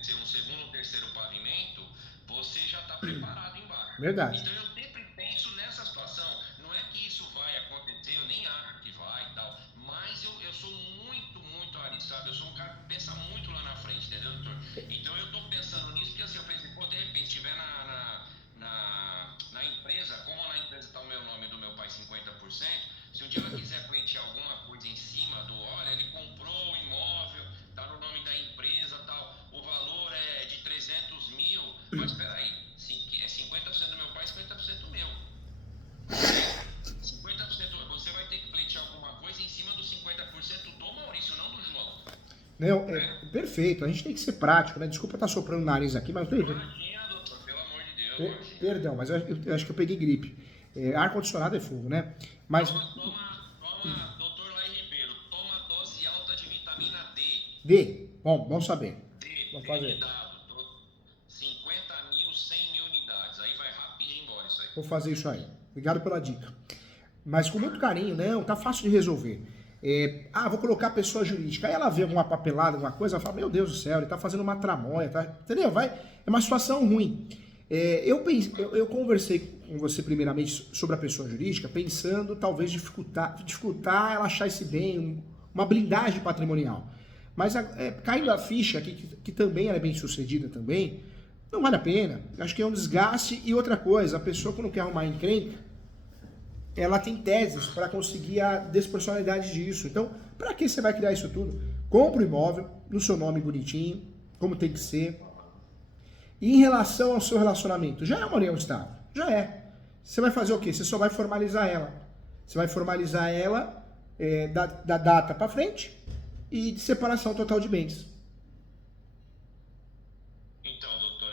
ser um segundo ou terceiro pavimento, você já está preparado embaixo. Verdade. Então eu sempre penso nessa situação. Não é que isso vai acontecer, eu nem acho que vai e tal, mas eu sou muito ariçado, eu sou um cara que pensa muito lá na frente, entendeu, doutor? Então eu tô pensando nisso, porque assim, eu pensei, pô, de repente, se tiver na empresa, como na empresa está o meu nome do meu pai 50%, se um dia ela quiser pleitear alguma coisa em cima olha, ele comprou o imóvel, tá no nome da empresa tal, o valor é de 300 mil, mas peraí, é 50% do meu pai, 50% meu. 50%, você vai ter que pleitear alguma coisa em cima dos 50% do Maurício, não do João. Não, perfeito, a gente tem que ser prático, né? Desculpa estar soprando o nariz aqui, mas não tem jeito. Imagina, doutor, pelo amor de Deus. Perdão, mas eu acho que eu peguei gripe. Ar-condicionado é fogo, né? Mas... Toma, doutor Lai Ribeiro, toma dose alta de vitamina D. D, bom, vamos saber. Vamos fazer. 50 mil, 100 mil unidades, aí vai rapidinho embora isso aí. Vou fazer isso aí. Obrigado pela dica. Mas com muito carinho, não, tá fácil de resolver. Vou colocar pessoa jurídica. Aí ela vê alguma papelada, alguma coisa, ela fala, meu Deus do céu, ele tá fazendo uma tramóia, tá? Entendeu? É uma situação ruim. Eu conversei com você primeiramente sobre a pessoa jurídica, pensando talvez dificultar ela achar esse bem, uma blindagem patrimonial. Mas caindo a ficha, que também ela é bem sucedida também, não vale a pena. Acho que é um desgaste. E outra coisa, a pessoa quando quer arrumar encrenca, ela tem teses para conseguir a desproporcionalidade disso. Então, para que você vai criar isso tudo? Compra o imóvel no seu nome bonitinho, como tem que ser. E em relação ao seu relacionamento, já é uma união estável? Já é. Você vai fazer o quê? Você só vai formalizar ela. Você vai formalizar ela da data para frente e de separação total de bens. Então, doutor,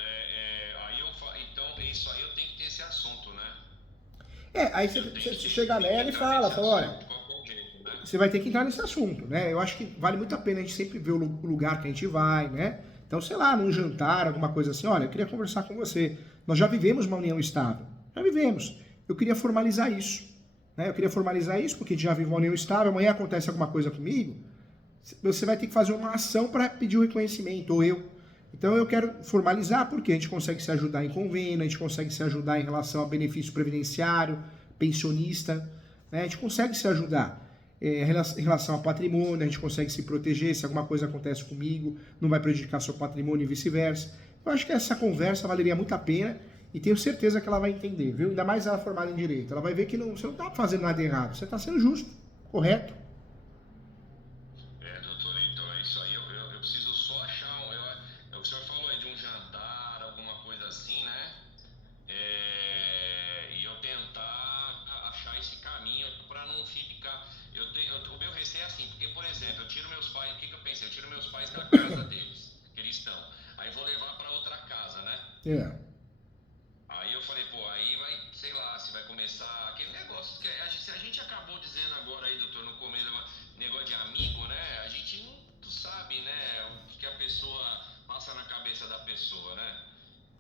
então isso aí eu tenho que ter esse assunto, né? Aí você chega nela e fala, olha, você vai ter que entrar nesse assunto, né? Eu acho que vale muito a pena a gente sempre ver o lugar que a gente vai, né? Então, sei lá, num jantar, alguma coisa assim, olha, eu queria conversar com você. Nós já vivemos uma união estável. Já vivemos. Eu queria formalizar isso. Né? Eu queria formalizar isso porque já vivo uma união estável, amanhã acontece alguma coisa comigo, você vai ter que fazer uma ação para pedir o reconhecimento, ou eu. Então eu quero formalizar porque a gente consegue se ajudar em convênio, a gente consegue se ajudar em relação a benefício previdenciário, pensionista, né? A gente consegue se ajudar. Em relação ao patrimônio, a gente consegue se proteger, se alguma coisa acontece comigo, não vai prejudicar seu patrimônio e vice-versa. Eu acho que essa conversa valeria muito a pena e tenho certeza que ela vai entender, viu? Ainda mais ela formada em direito. Ela vai ver que você não está fazendo nada errado, você está sendo justo, correto. Doutor, então é isso aí. Eu preciso só achar. O senhor falou aí de um jantar, alguma coisa assim, né? E eu tentar achar esse caminho para não ficar. O meu receio é assim, porque, por exemplo, eu tiro meus pais. O que eu pensei? Eu tiro meus pais da casa deles, que eles estão. Aí vou levar para outra casa, né? Aí eu falei, pô, aí vai, sei lá, se vai começar aquele negócio que a gente acabou dizendo agora aí, doutor, no começo, negócio de amigo, né? A gente não sabe, né, o que a pessoa passa na cabeça da pessoa, né?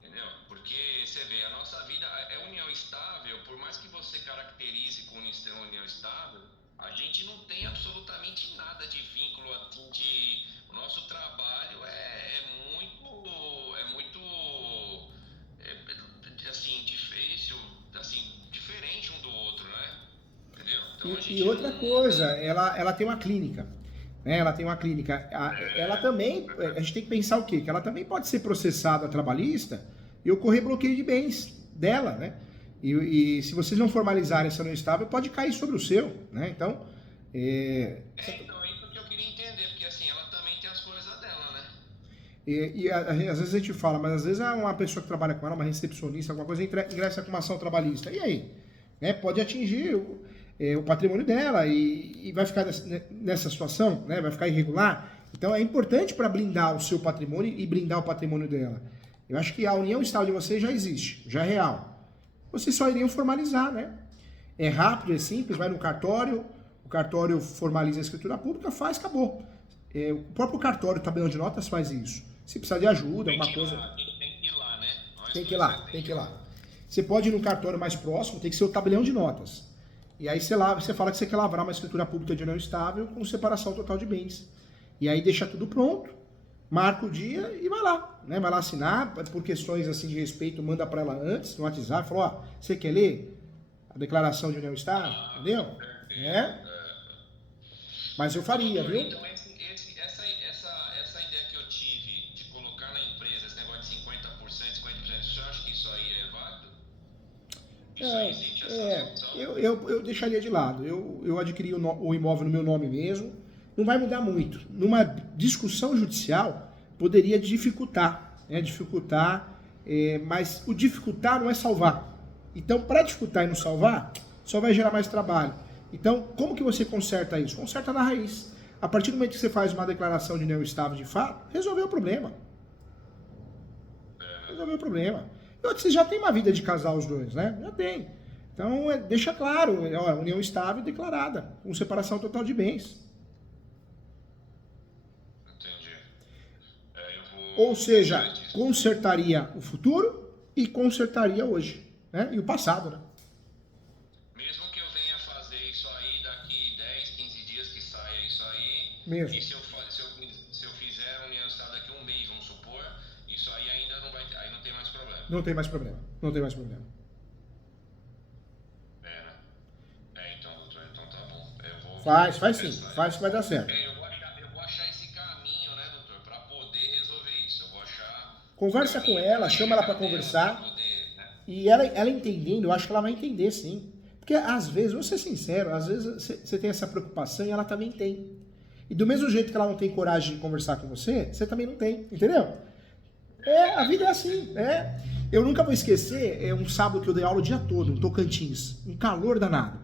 Entendeu? Porque você vê, a nossa vida é união estável, por mais que você caracterize com união estável, a gente não tem absolutamente nada de vínculo, o nosso trabalho é muito assim, difícil, assim, diferente um do outro, né? Entendeu? Então, E outra coisa, ela tem uma clínica, né? Ela tem uma clínica. Ela também, a gente tem que pensar o quê? Que ela também pode ser processada trabalhista e ocorrer bloqueio de bens dela, né? E se vocês não formalizarem essa união estável, pode cair sobre o seu, né? Então, então, é isso que eu queria entender, porque assim, ela também tem as coisas dela, né? Às vezes a gente fala, mas às vezes uma pessoa que trabalha com ela, uma recepcionista, alguma coisa, ingressa com uma ação trabalhista. E aí? Né? Pode atingir o patrimônio dela e vai ficar nessa situação, né? Vai ficar irregular. Então é importante para blindar o seu patrimônio e blindar o patrimônio dela. Eu acho que a união estável de vocês já existe, já é real. Vocês só iriam formalizar, né? É rápido, é simples, vai no cartório, o cartório formaliza a escritura pública, faz, acabou. O próprio cartório, o tabelião de notas faz isso. Se precisar de ajuda, alguma coisa... Tem que ir lá, né? Tem que ir lá. Você pode ir no cartório mais próximo, tem que ser o tabelião de notas. E aí você fala que você quer lavrar uma escritura pública de união estável com separação total de bens. E aí deixa tudo pronto, marca o dia e vai lá. Né? Vai lá assinar, por questões assim de respeito, manda para ela antes, no WhatsApp, fala, ó, você quer ler a declaração de união estável? Entendeu? Mas eu faria, viu? Então, essa ideia que eu tive de colocar na empresa esse negócio de 50%, você acha que isso aí é válido? Isso aí existe essa solução? Eu deixaria de lado. Eu adquiri o imóvel no meu nome mesmo. Não vai mudar muito. Numa discussão judicial, poderia dificultar. Né? Mas o dificultar não é salvar. Então, para dificultar e não salvar, só vai gerar mais trabalho. Então, como que você conserta isso? Conserta na raiz. A partir do momento que você faz uma declaração de união estável de fato, resolveu o problema. Resolveu o problema. E outro, você já tem uma vida de casal os dois, né? Já tem. Então, deixa claro, união estável declarada, com separação total de bens. Entendi. Ou seja, consertaria o futuro e consertaria hoje, né? E o passado, né? Mesmo que eu venha fazer isso aí daqui 10, 15 dias que saia isso aí, mesmo. E se eu fizer união estável daqui um mês, vamos supor, isso aí ainda não vai, aí não tem mais problema. Não tem mais problema. Então, doutor, então tá bom. Faz sim, faz que vai dar certo. Eu vou achar esse caminho, né, doutor, para poder resolver isso. Eu vou achar. Conversa com ela, chama ela para conversar. E ela entendendo, eu acho que ela vai entender sim. Porque às vezes, vou ser sincero, às vezes você tem essa preocupação e ela também tem. E do mesmo jeito que ela não tem coragem de conversar com você, você também não tem, entendeu? A vida é assim, Eu nunca vou esquecer, um sábado que eu dei aula o dia todo, em Tocantins, um calor danado.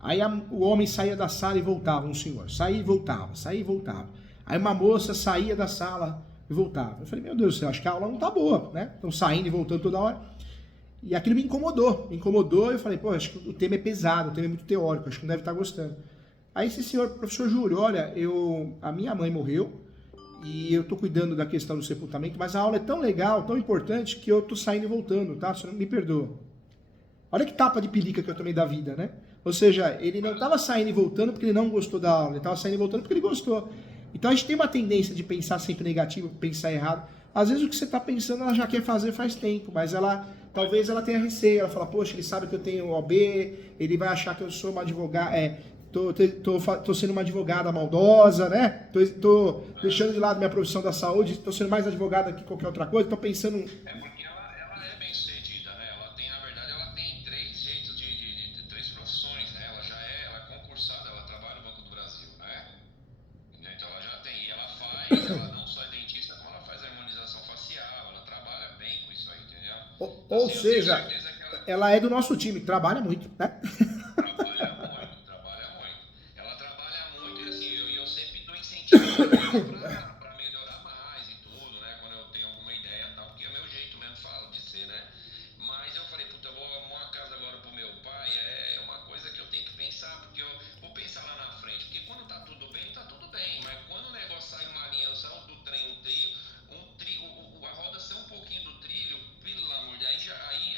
Aí o homem saía da sala e voltava, um senhor, saía e voltava, saía e voltava. Aí uma moça saía da sala e voltava. Eu falei, meu Deus do céu, acho que a aula não tá boa, né? Estão saindo e voltando toda hora. E aquilo me incomodou, eu falei, pô, acho que o tema é pesado, o tema é muito teórico, acho que não deve estar gostando. Aí esse senhor, professor Júlio, olha, a minha mãe morreu e eu tô cuidando da questão do sepultamento, mas a aula é tão legal, tão importante, que eu tô saindo e voltando, tá? Você não me perdoa. Olha que tapa de pelica que eu tomei da vida, né? Ou seja, ele não estava saindo e voltando porque ele não gostou da aula, ele estava saindo e voltando porque ele gostou. Então a gente tem uma tendência de pensar sempre negativo, pensar errado. Às vezes o que você está pensando ela já quer fazer faz tempo, mas talvez ela tenha receio. Ela fala, poxa, ele sabe que eu tenho OB, ele vai achar que eu sou uma advogada, tô sendo uma advogada maldosa, né? Tô deixando de lado minha profissão da saúde, tô sendo mais advogada que qualquer outra coisa, tô pensando... É porque ela é bem sucedida, né? Na verdade, ela tem três jeitos de três profissões, né? Ela é concursada, ela trabalha no Banco do Brasil, né? Então ela já tem, e ela não só é dentista, como ela faz a harmonização facial, ela trabalha bem com isso aí, entendeu? Ou seja, ela é do nosso time, trabalha muito, né? Trabalha muito. Ela trabalha muito e assim, eu sempre dou incentivo para melhorar mais e tudo, né? Quando eu tenho alguma ideia e tal, porque é o meu jeito mesmo de ser, né? Mas eu falei, puta, eu vou arrumar uma casa agora pro meu pai, é uma coisa que eu tenho que pensar, porque eu vou pensar lá na frente, porque quando tá tudo bem, mas quando o negócio sai uma linha, sai do trem, a roda sai um pouquinho do trilho, pelo amor de Deus,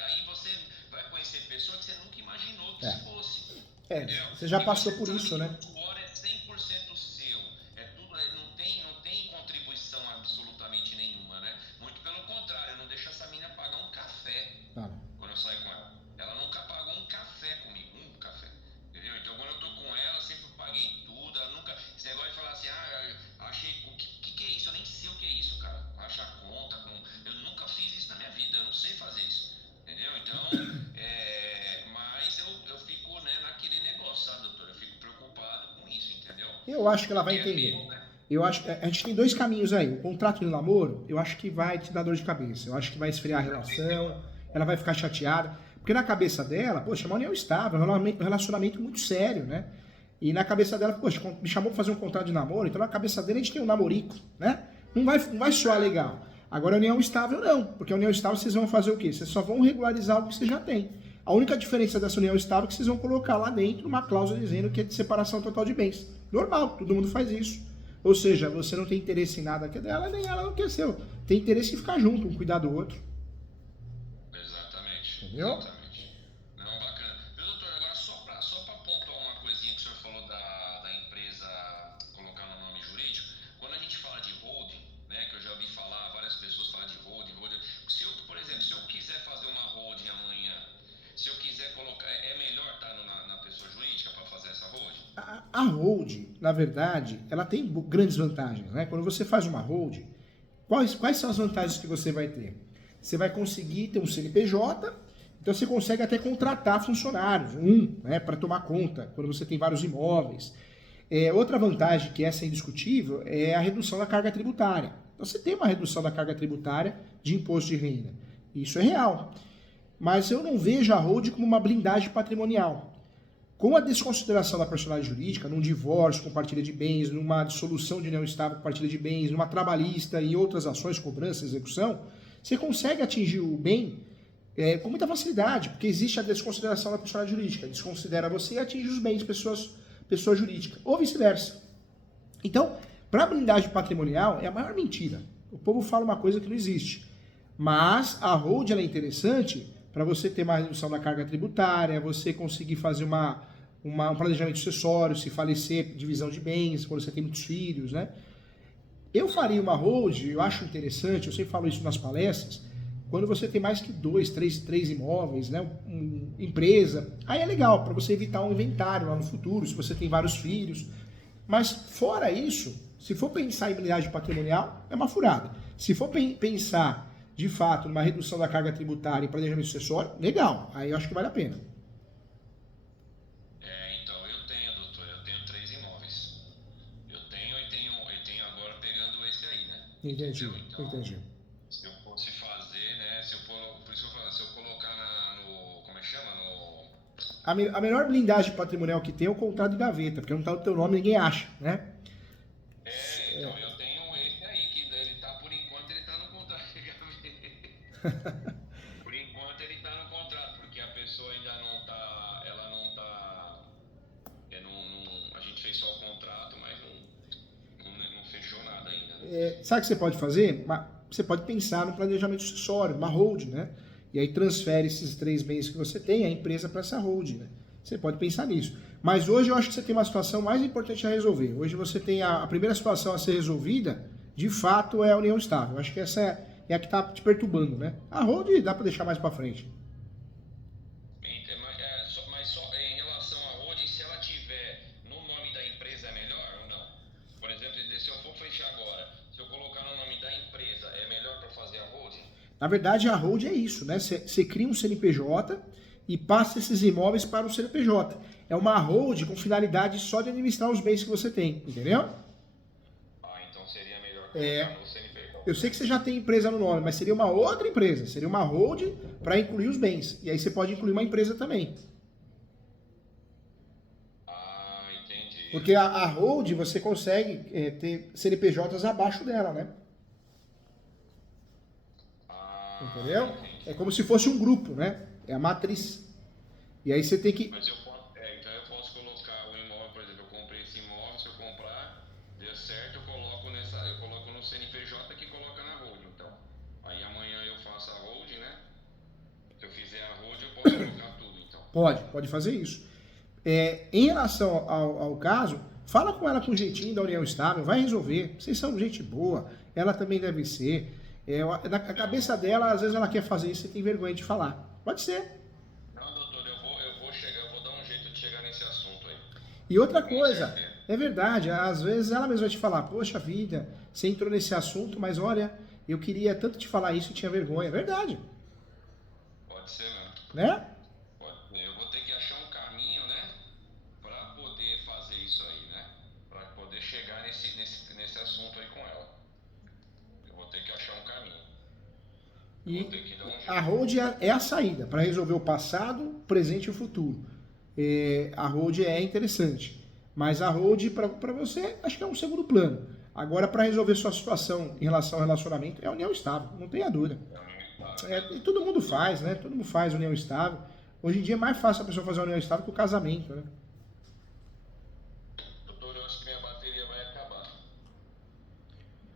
aí você vai conhecer pessoas que você nunca imaginou que fosse. Você já passou por isso, né? O suor é 100% seu. Não tem contribuição absolutamente nenhuma, né? Muito pelo contrário, eu não deixo essa menina pagar um café quando eu saio com ela. Ela nunca pagou um café comigo, um café. Entendeu? Então quando eu tô com ela, eu sempre paguei tudo. Ela nunca. Esse negócio de falar assim, achei. O que é isso? Eu nem sei o que é isso, cara. Achar conta. Eu nunca fiz isso na minha vida, eu não sei fazer isso. Entendeu? Então, mas eu fico, né, naquele negócio, sabe, doutor? Eu fico preocupado com isso, entendeu? Eu acho que ela vai entender. Eu acho que a gente tem dois caminhos aí. O contrato de namoro, eu acho que vai te dar dor de cabeça. Eu acho que vai esfriar a relação, ela vai ficar chateada. Porque na cabeça dela, poxa, uma união estável, um relacionamento muito sério, né? E na cabeça dela, poxa, me chamou pra fazer um contrato de namoro, então na cabeça dele a gente tem um namorico, né? Não vai soar legal. Agora a união estável não, porque a união estável vocês vão fazer o quê? Vocês só vão regularizar o que você já tem. A única diferença dessa união estável é que vocês vão colocar lá dentro uma cláusula dizendo que é de separação total de bens. Normal, todo mundo faz isso. Ou seja, você não tem interesse em nada que é dela, nem ela não quer seu. Tem interesse em ficar junto, um cuidar do outro. Exatamente. Entendeu? Exatamente. Não, bacana. Viu, doutor? Agora, só pra pontuar uma coisinha que o senhor falou da empresa colocar no nome jurídico, quando a gente fala de holding, né, que eu já ouvi falar, várias pessoas falam de holding. Por exemplo, se eu quiser fazer uma holding amanhã, se eu quiser colocar, é melhor estar na pessoa jurídica para fazer essa holding? A holding, na verdade, ela tem grandes vantagens, né? Quando você faz uma holding, quais são as vantagens que você vai ter? Você vai conseguir ter um CNPJ, então você consegue até contratar funcionários, né, para tomar conta, quando você tem vários imóveis. Outra vantagem, que essa é indiscutível, é a redução da carga tributária. Então você tem uma redução da carga tributária de imposto de renda. Isso é real. Mas eu não vejo a holding como uma blindagem patrimonial. Com a desconsideração da personalidade jurídica, num divórcio com partilha de bens, numa dissolução de união estável com partilha de bens, numa trabalhista e outras ações, cobrança, execução, você consegue atingir o bem com muita facilidade, porque existe a desconsideração da personalidade jurídica. Desconsidera você e atinge os bens pessoa jurídica, ou vice-versa. Então, para a blindagem patrimonial, é a maior mentira. O povo fala uma coisa que não existe. Mas a holding ela é interessante para você ter uma redução da carga tributária, você conseguir fazer um planejamento sucessório, se falecer, divisão de bens, quando você tem muitos filhos, né? Eu faria uma holding, eu acho interessante, eu sempre falo isso nas palestras, quando você tem mais que 2, 3 imóveis, né? Uma empresa, aí é legal, para você evitar um inventário lá no futuro, se você tem vários filhos. Mas fora isso, se for pensar em blindagem patrimonial, é uma furada. Se for pensar de fato, numa redução da carga tributária e planejamento sucessório, legal. Aí eu acho que vale a pena. Entendi, Então, entendi. se eu fosse fazer, né? Por isso que eu falo, se eu colocar no. Como é que chama? A melhor blindagem patrimonial que tem é o contrato de gaveta, porque não tá no teu nome, ninguém acha, né? Então eu tenho esse aí, que ele tá, por enquanto, ele tá no contrato de gaveta. Por enquanto ele tá no contrato, porque a pessoa ainda não tá. Ela não tá. A gente fez só o contrato, mas não fechou nada ainda, né? Sabe o que você pode fazer? Você pode pensar no planejamento sucessório, uma holding, né? E aí transfere esses 3 bens que você tem, a empresa para essa holding, né? Você pode pensar nisso. Mas hoje eu acho que você tem uma situação mais importante a resolver. Hoje você tem a primeira situação a ser resolvida, de fato, é a união estável. Eu acho que essa é a que está te perturbando, né? A holding dá para deixar mais para frente. Mas só em relação à holding, se ela tiver no nome da empresa, é melhor ou não? Por exemplo, se eu for fechar agora, se eu colocar no nome da empresa, é melhor para fazer a holding? Na verdade, a holding é isso, né? Você cria um CNPJ e passa esses imóveis para o CNPJ. É uma holding com finalidade só de administrar os bens que você tem, entendeu? Então seria melhor colocar no CNPJ. Eu sei que você já tem empresa no nome, mas seria uma outra empresa, seria uma holding para incluir os bens. E aí você pode incluir uma empresa também. Entendi. Porque a holding você consegue ter CNPJs abaixo dela, né? Entendeu? Entendi. É como se fosse um grupo, né? É a matriz. E aí você tem que... Mas então eu posso colocar o imóvel, por exemplo, eu comprei esse imóvel, se eu comprar, deu certo, eu coloco no CNPJ que coloca na holding, então. Aí amanhã eu faço a holding, né? Se eu fizer a holding, eu posso colocar tudo, então. Pode fazer isso. Em relação ao caso, fala com ela com jeitinho da união estável, vai resolver. Vocês são gente boa, ela também deve ser. Na cabeça dela, às vezes ela quer fazer isso e tem vergonha de falar. Pode ser. Não, doutor, eu vou dar um jeito de chegar nesse assunto aí. E outra coisa, é verdade, às vezes ela mesma vai te falar, poxa vida, você entrou nesse assunto, mas olha, eu queria tanto te falar isso e tinha vergonha. É verdade. Pode ser mesmo. Né? Eu vou ter que achar um caminho, né? Pra poder fazer isso aí, né? Pra poder chegar nesse assunto aí com ela. Eu vou ter que achar um caminho. E Vou ter que dar um jeito. a holding é a saída para resolver o passado, o presente e o futuro. A holding é interessante, mas a holding para você acho que é um segundo plano. Agora, para resolver sua situação em relação ao relacionamento, é a união estável, não tenha dúvida. E todo mundo faz, né? Todo mundo faz união estável. Hoje em dia é mais fácil a pessoa fazer uma união estável que o casamento, né? Doutor, eu acho que minha bateria vai acabar.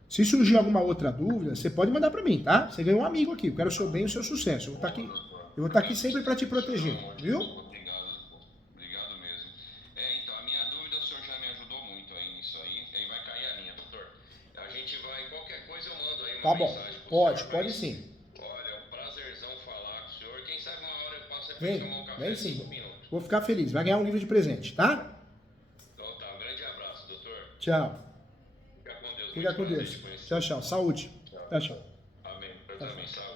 Se surgir alguma outra dúvida, você pode mandar para mim, tá? Você ganhou um amigo aqui, eu quero o seu bem e o seu sucesso. Eu vou estar aqui sempre para te proteger, viu? Obrigado mesmo. Então, a minha dúvida, o senhor já me ajudou muito aí nisso aí. Aí vai cair a linha, doutor. A gente vai, qualquer coisa eu mando aí uma mensagem pro senhor. Pode sim. Olha, é um prazerzão falar com o senhor. Quem sabe uma hora eu passo aqui Vem, tomar um café vem de sim. 5 minutos. Vou ficar feliz. Vai ganhar um livro de presente, tá? Então tá, um grande abraço, doutor. Tchau. Fica com Deus. Fica com Deus. Tchau, tchau. Saúde. Tchau, tchau. Amém. Pra também, saúde.